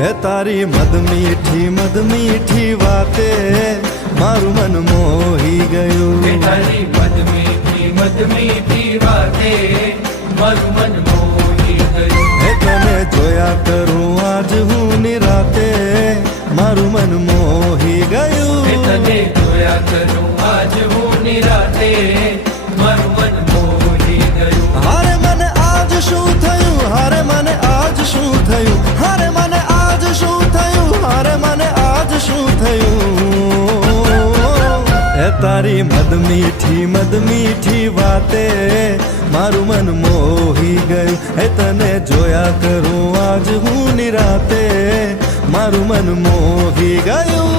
હે તારી મદ મીઠી વાતે મારું મન મોહી ગયું. તારી મદ મીઠી વાતે મારું મન મોહી ગયું. હે તને જોયા કરું આજ હું નિરાતે મારું મન મોહી ગયું. તને જોયા કરું આજ હું નિરાતે મારું મન મોહી ગયું. હારે મને આજ શું થયું, હારે મને આજ શું થયું, હારે મને આજ શું થયું, હારે મને આજ શું થયું. હે તારી મદ મીઠી વાતે મારું મન મોહી ગયું. હે તને જોયા કરું આજ હું નિરાતે મારું મન મોહી ગયું.